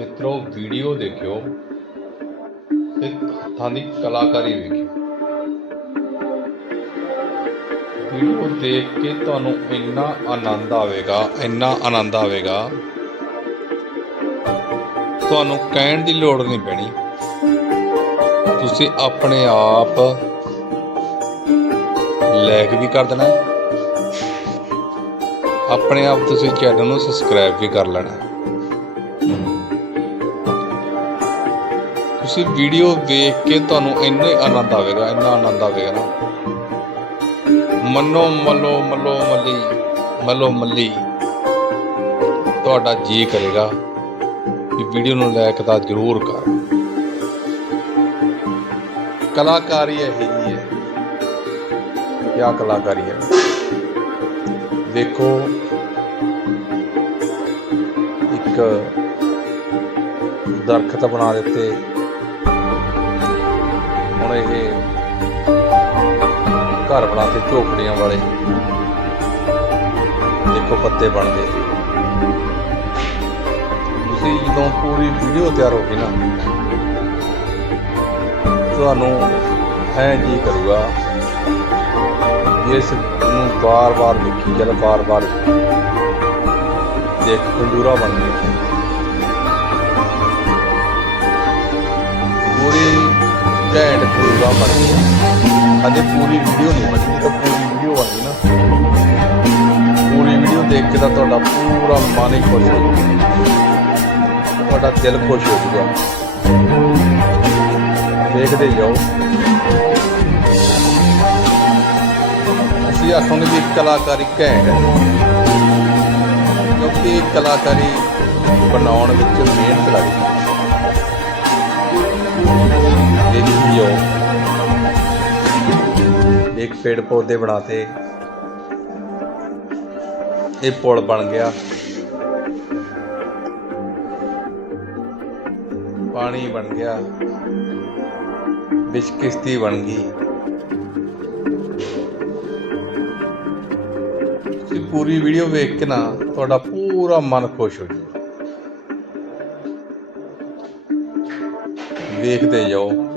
ਮਿੱਤਰੋ ਵੀਡੀਓ ਦੇਖਿਓ ਤੇ ਹੱਥਾਂ ਦੀ ਕਲਾਕਾਰੀ ਵੇਖਿਓ। ਵੀਡੀਓ ਦੇਖ ਕੇ ਤੁਹਾਨੂੰ ਇੰਨਾ ਆਨੰਦ ਆਵੇਗਾ, ਇੰਨਾ ਆਨੰਦ ਆਵੇਗਾ। ਤੁਹਾਨੂੰ ਕਹਿਣ ਦੀ ਲੋੜ ਨਹੀਂ ਪੈਣੀ। ਤੁਸੀਂ ਆਪਣੇ ਆਪ ਲਾਈਕ ਵੀ ਕਰ ਦੇਣਾ। ਆਪਣੇ ਆਪ ਤੁਸੀਂ ਚੈਨਲ ਨੂੰ ਸਬਸਕ੍ਰਾਈਬ ਵੀ ਕਰ ਲੈਣਾ। ਤੁਸੀਂ ਵੀਡੀਓ ਵੇਖ ਕੇ ਤੁਹਾਨੂੰ ਇੰਨੇ ਆਨੰਦ ਆਵੇਗਾ, ਇੰਨਾ ਆਨੰਦ ਆਵੇਗਾ ਨਾ। ਮੰਨੋ ਮੱਲੋ ਮੱਲੋ ਮੱਲੀ ਮੱਲੋ ਮੱਲੀ। ਤੁਹਾਡਾ ਜੀ ਕਰੇਗਾ ਕਿ ਵੀਡੀਓ ਨੂੰ ਲਾਇਕ ਤਾਂ ਜ਼ਰੂਰ ਕਰ। ਕਲਾਕਾਰੀ ਇਹ ਜੀ ਹੈ। ਕਿਆ ਕਲਾਕਾਰੀ ਹੈ। ਦੇਖੋ, ਇੱਕ ਦਰਖਤ ਬਣਾ ਦਿੱਤੇ। ਹੁਣ ਇਹ ਘਰ ਬਣਾਤੇ ਝੋਪੜੀਆਂ ਵਾਲੇ। ਦੇਖੋ ਪੱਤੇ ਬਣ ਗਏ ਤੁਸੀਂ ਜਦੋਂ ਪੂਰੀ ਵੀਡੀਓ ਤਿਆਰ ਹੋ ਗਈ ਨਾ, ਤੁਹਾਨੂੰ ਐ ਜੀ ਕਰੂਗਾ ਇਸ ਨੂੰ ਬਾਰ-ਬਾਰ ਦੇਖੀ, ਚੱਲ ਬਾਰ-ਬਾਰ ਦੇਖ, ਖੰਡੂਰਾ ਬਣ ਗਿਆ। ਘੈਂਟ ਖੰਡੂਰਾ ਬਣ ਗਿਆ। ਅਜੇ ਪੂਰੀ ਵੀਡੀਓ ਨਹੀਂ ਬਣੀ ਤਾਂ ਪੂਰੀ ਵੀਡੀਓ ਬਣ ਗਈ ਨਾ। ਪੂਰੀ ਵੀਡੀਓ ਦੇਖ ਕੇ ਤਾਂ ਤੁਹਾਡਾ ਪੂਰਾ ਮਨ ਹੀ ਖੁਸ਼ ਹੋ ਜਾਊਗਾ। ਤੁਹਾਡਾ ਦਿਲ ਖੁਸ਼ ਹੋ ਜਾਊਗਾ। ਦੇਖਦੇ ਜਾਓ। ਅਸੀਂ ਆਖਾਂਗੇ ਵੀ ਕਲਾਕਾਰੀ ਘੈਂਟ ਹੈ। ਕਿਉਂਕਿ ਕਲਾਕਾਰੀ ਬਣਾਉਣ ਵਿੱਚ ਮਿਹਨਤ ਲੱਗਦੀ ਹੈ। ਇੱਕ ਪੇੜ ਪੌਦੇ ਬਣਾਤੇ। ਇਹ ਪੁਲ ਬਣ ਗਿਆ। ਪਾਣੀ ਬਣ ਗਿਆ। ਵਿੱਚ ਕਿਸ਼ਤੀ ਬਣ ਗਈ। ਤੁਸੀਂ ਪੂਰੀ ਵੀਡੀਓ ਵੇਖ ਕੇ ਨਾ ਤੁਹਾਡਾ ਪੂਰਾ ਮਨ ਖੁਸ਼ ਹੋ ਜਾਊਗਾ ਵੇਖਦੇ ਜਾਓ।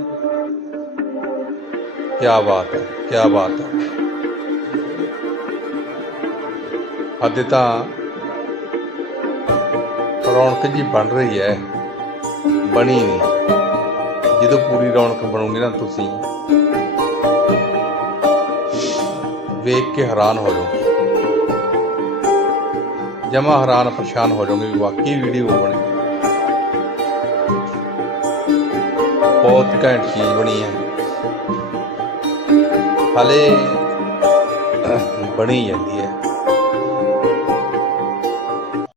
ਕਿਆ ਬਾਤ ਹੈ, ਕਿਆ ਬਾਤ ਹੈ। ਅੱਜ ਤਾਂ ਰੌਣਕ ਜੀ ਬਣ ਰਹੀ ਹੈ, ਬਣੀ ਨਹੀਂ। ਜਦੋਂ ਪੂਰੀ ਰੌਣਕ ਬਣੂਗੀ ਨਾ ਤੁਸੀਂ, ਵੇਖ ਕੇ ਹੈਰਾਨ ਹੋ ਜਾਓਗੇ। ਜਮਾ ਹੈਰਾਨ ਪਰੇਸ਼ਾਨ ਹੋ ਜਾਓਗੇ ਵੀ ਵਾਕਈ ਵੀਡੀਓ ਬਣੀ। ਬਹੁਤ ਘੈਂਟ ਚੀਜ਼ ਬਣੀ ਹੈ। ਹਲੇ ਬਣੀ ਜਾਂਦੀ ਹੈ।